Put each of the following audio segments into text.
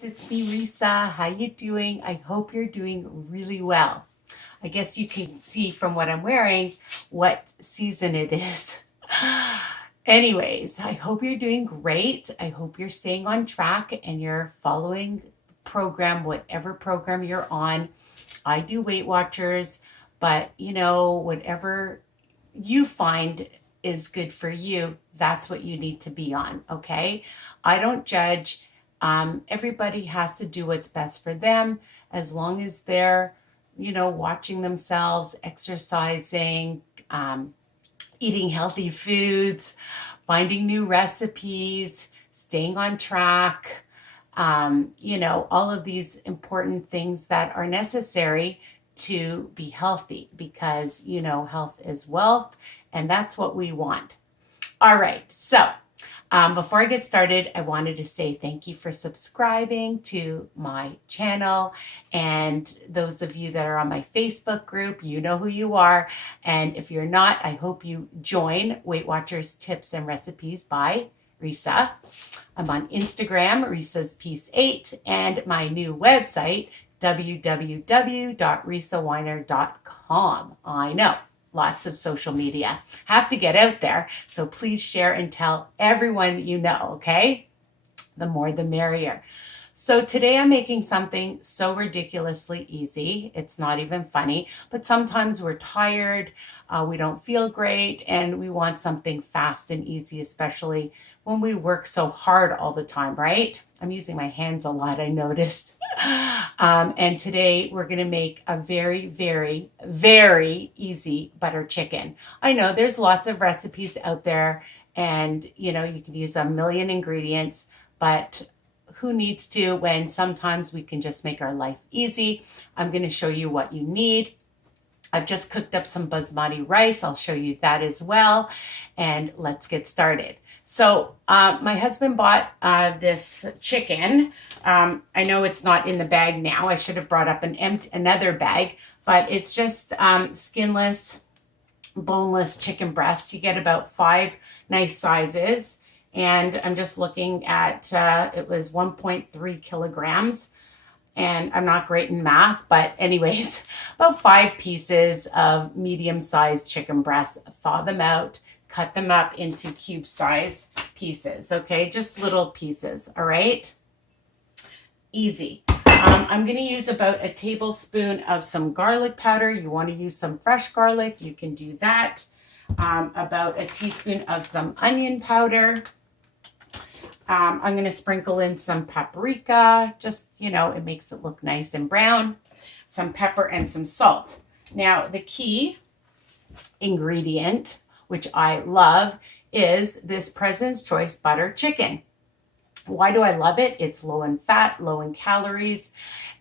It's me, Risa. How you doing? I hope you're doing really well. I guess you can see from what I'm wearing what season it is. Anyways, I hope you're doing great. I hope you're staying on track and you're following the program, whatever program you're on. I do Weight Watchers, but whatever you find is good for you, that's what you need to be on, okay? I don't judge. Everybody has to do what's best for them as long as they're, watching themselves, exercising, eating healthy foods, finding new recipes, staying on track, all of these important things that are necessary to be healthy because, health is wealth and that's what we want. All right. So, before I get started, I wanted to say thank you for subscribing to my channel. And those of you that are on my Facebook group, you know who you are. And if you're not, I hope you join Weight Watchers Tips and Recipes by Risa. I'm on Instagram, Risa's Piece 8, and my new website, www.risaweiner.com. I know. Lots of social media. Have to get out there. So please share and tell everyone you know, okay? The more the merrier. So today I'm making something so ridiculously easy. It's not even funny, but sometimes we're tired, we don't feel great, and we want something fast and easy, especially when we work so hard all the time, right? I'm using my hands a lot, I noticed. And today we're going to make a very, very, very easy butter chicken. I know there's lots of recipes out there and you can use a million ingredients, but who needs to when sometimes we can just make our life easy. I'm going to show you what you need. I've just cooked up some basmati rice. I'll show you that as well. And let's get started. So my husband bought this chicken. I know it's not in the bag now. I should have brought up another bag, but it's just skinless, boneless chicken breast. You get about 5 nice sizes. And I'm just looking at, it was 1.3 kilograms. And I'm not great in math, but anyways, about 5 pieces of medium-sized chicken breasts. Thaw them out, cut them up into cube size pieces, okay? Just little pieces, all right? Easy. I'm going to use about a tablespoon of some garlic powder. You want to use some fresh garlic, you can do that. About a teaspoon of some onion powder. I'm going to sprinkle in some paprika, just, it makes it look nice and brown, some pepper and some salt. Now, the key ingredient, which I love, is this President's Choice butter chicken. Why do I love it? It's low in fat, low in calories,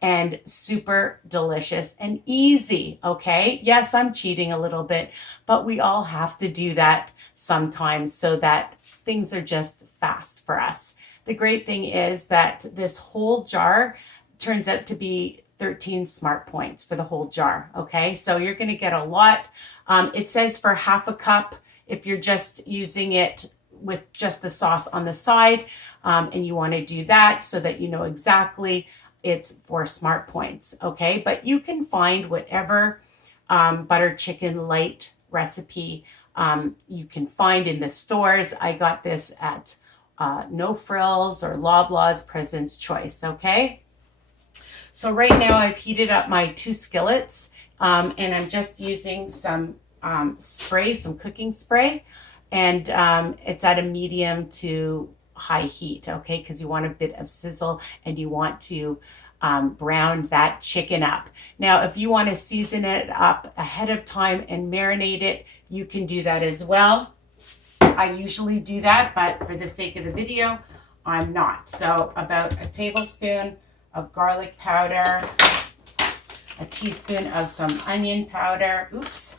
and super delicious and easy, okay? Yes, I'm cheating a little bit, but we all have to do that sometimes so that things are just fast for us. The great thing is that this whole jar turns out to be 13 smart points for the whole jar, okay? So you're gonna get a lot. It says for half a cup, if you're just using it with just the sauce on the side, and you wanna do that so that you know exactly it's for smart points, okay? But you can find whatever butter chicken light recipe you can find in the stores. I got this at No Frills or Loblaws President's Choice, okay? So right now I've heated up my 2 skillets and I'm just using some spray, some cooking spray, and it's at a medium to high heat, okay? Because you want a bit of sizzle and you want to brown that chicken up. Now, if you want to season it up ahead of time and marinate it, you can do that as well. I usually do that, but for the sake of the video, I'm not. So about a tablespoon of garlic powder, a teaspoon of some onion powder, oops.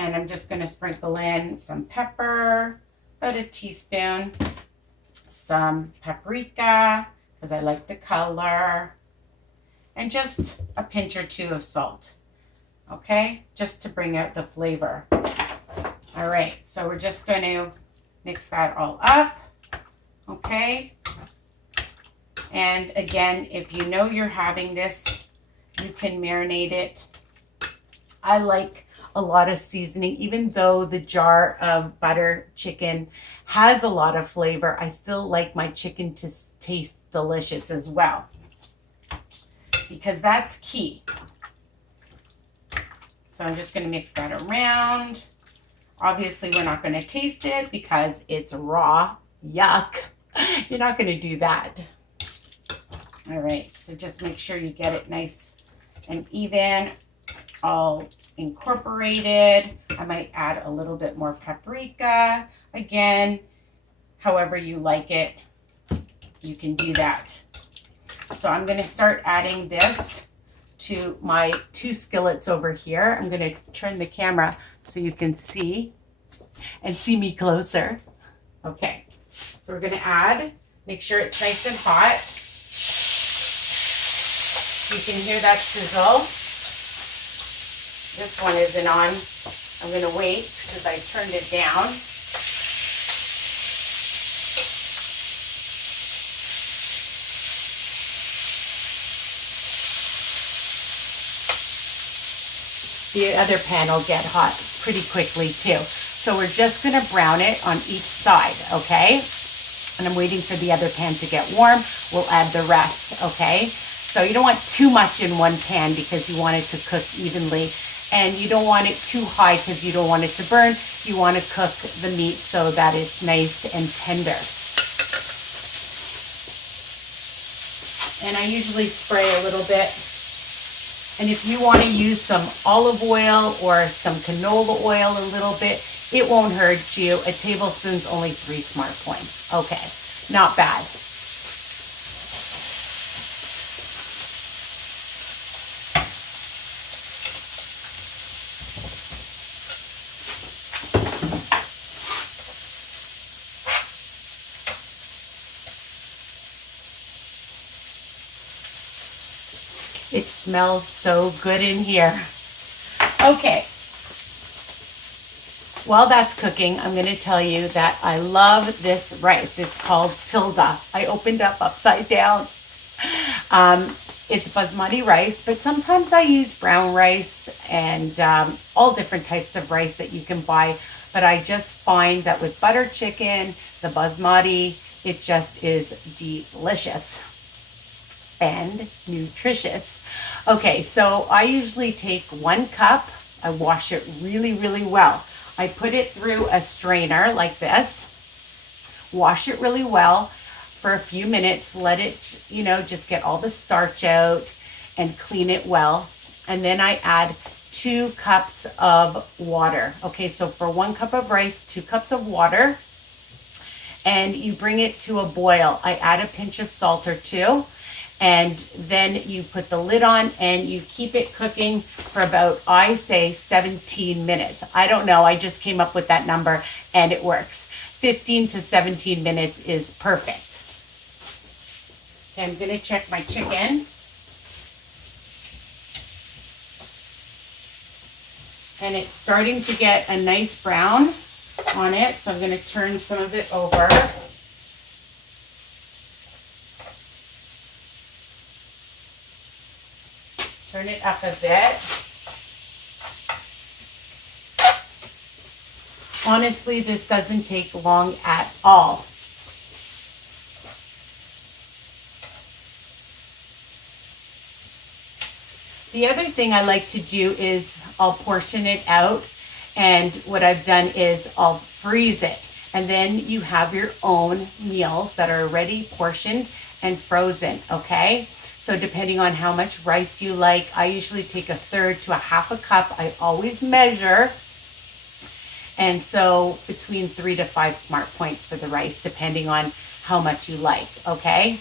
And I'm just going to sprinkle in some pepper, about a teaspoon, some paprika, because I like the color, and just a pinch or 2 of salt, okay? Just to bring out the flavor. All right, so we're just going to mix that all up. Okay. And again, if you know you're having this, you can marinate it. I like a lot of seasoning. Even though the jar of butter chicken has a lot of flavor, I still like my chicken to taste delicious as well, because that's key. So I'm just going to mix that around. Obviously, we're not going to taste it because it's raw. Yuck. You're not going to do that. All right, so just make sure you get it nice and even, all incorporated. I might add a little bit more paprika. Again, however you like it, you can do that. So I'm going to start adding this to my 2 skillets over here. I'm going to turn the camera so you can see and see me closer. Okay, so we're going to add, make sure it's nice and hot. You can hear that sizzle. This one isn't on. I'm going to wait because I turned it down. The other pan will get hot pretty quickly too. So we're just going to brown it on each side, okay? And I'm waiting for the other pan to get warm. We'll add the rest, okay? So you don't want too much in one pan because you want it to cook evenly. And you don't want it too high because you don't want it to burn. You want to cook the meat so that it's nice and tender. And I usually spray a little bit. And if you want to use some olive oil or some canola oil a little bit, it won't hurt you. A tablespoon's only 3 smart points. Okay, not bad. It smells so good in here. Okay. While that's cooking, I'm going to tell you that I love this rice. It's called Tilda. I opened up upside down. It's basmati rice, but sometimes I use brown rice and all different types of rice that you can buy. But I just find that with butter chicken, the basmati, it just is delicious and nutritious. Okay, so I usually take 1 cup. I wash it really, really well. I put it through a strainer like this, wash it really well for a few minutes, let it, just get all the starch out and clean it well. And then I add 2 cups of water. Okay, so for 1 cup of rice, 2 cups of water, and you bring it to a boil. I add a pinch of salt or 2. And then you put the lid on and you keep it cooking for about, I say, 17 minutes. I don't know, I just came up with that number and it works. 15 to 17 minutes is perfect. Okay, I'm gonna check my chicken. And it's starting to get a nice brown on it, so I'm gonna turn some of it over. Turn it up a bit. Honestly, this doesn't take long at all. The other thing I like to do is I'll portion it out, and what I've done is I'll freeze it. And then you have your own meals that are already portioned and frozen, okay? So depending on how much rice you like, I usually take 1/3 to 1/2 cup. I always measure. And so between 3 to 5 smart points for the rice, depending on how much you like, okay?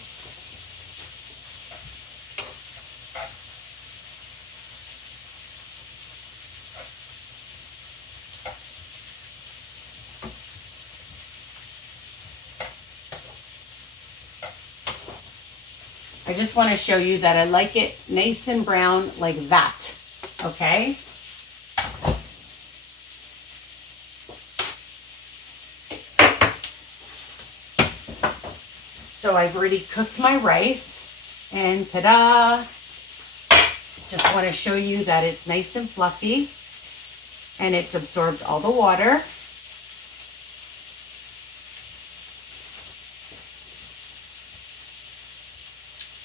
I just want to show you that I like it nice and brown like that, okay? So I've already cooked my rice, and ta-da! Just want to show you that it's nice and fluffy and it's absorbed all the water.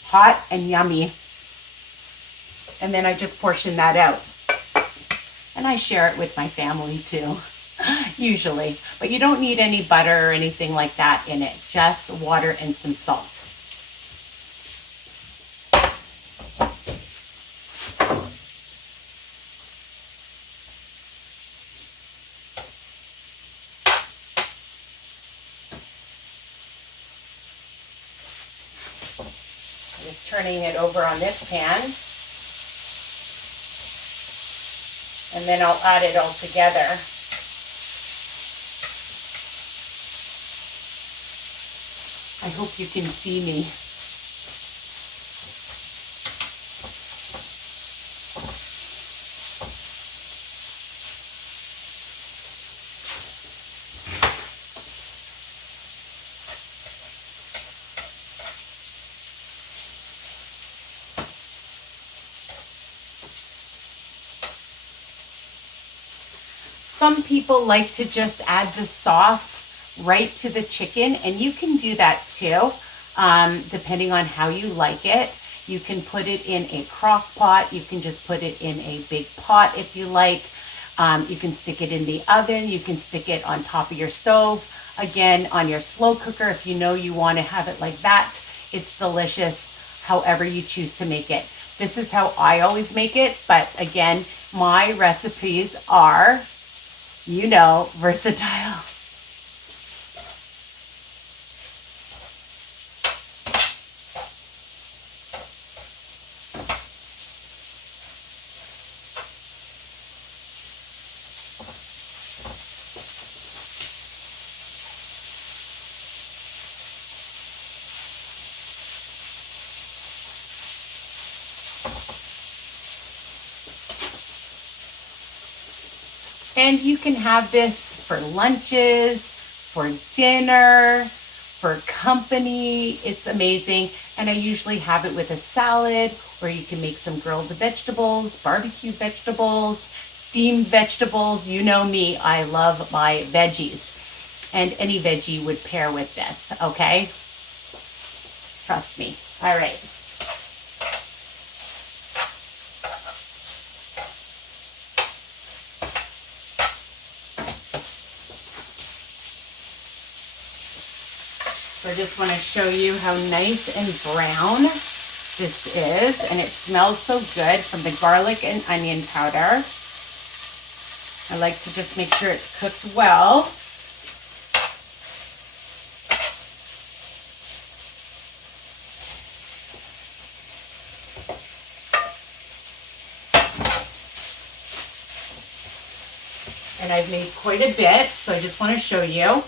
Hot and yummy. And then I just portion that out. And I share it with my family too, usually. But you don't need any butter or anything like that in it. Just water and some salt. Just turning it over on this pan. And then I'll add it all together. I hope you can see me. Some people like to just add the sauce right to the chicken, and you can do that too, depending on how you like it. You can put it in a crock pot. You can just put it in a big pot if you like. You can stick it in the oven. You can stick it on top of your stove. Again, on your slow cooker, if you know you want to have it like that. It's delicious however you choose to make it. This is how I always make it, but again, my recipes are, you know, versatile. And you can have this for lunches, for dinner, for company. It's amazing. And I usually have it with a salad, or you can make some grilled vegetables, barbecue vegetables, steamed vegetables. You know me, I love my veggies. And any veggie would pair with this, okay? Trust me. All right. So I just want to show you how nice and brown this is, and it smells so good from the garlic and onion powder. I like to just make sure it's cooked well. And I've made quite a bit, so I just want to show you.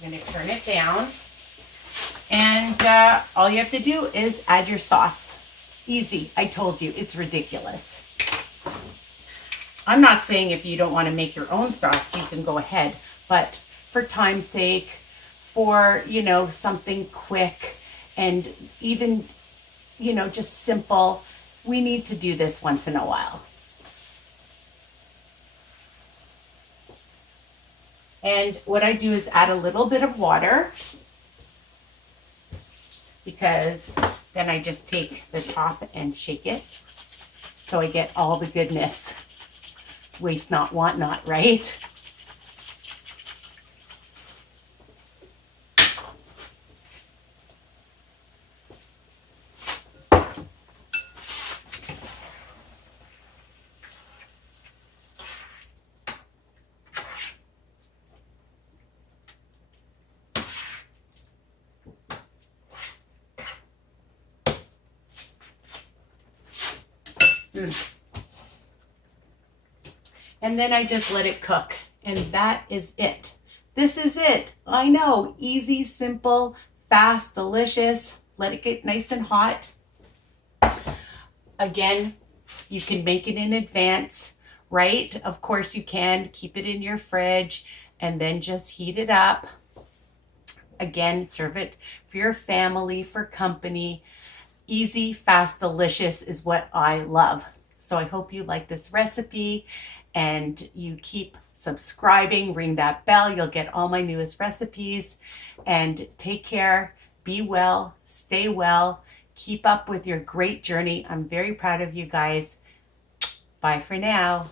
I'm going to turn it down, and all you have to do is add your sauce. Easy. I told you, it's ridiculous. I'm not saying if you don't want to make your own sauce, you can go ahead, but for time's sake, for, you know, something quick and even, you know, just simple, we need to do this once in a while. And what I do is add a little bit of water, because then I just take the top and shake it so I get all the goodness. Waste not, want not, right? And then I just let it cook, and that is it. This is it. I know, easy, simple, fast, delicious. Let it get nice and hot. Again, you can make it in advance, right? Of course you can. Keep it in your fridge and then just heat it up. Again, serve it for your family, for company. Easy, fast, delicious is what I love. So I hope you like this recipe and you keep subscribing, ring that bell. You'll get all my newest recipes. And take care, be well, stay well, keep up with your great journey. I'm very proud of you guys. Bye for now.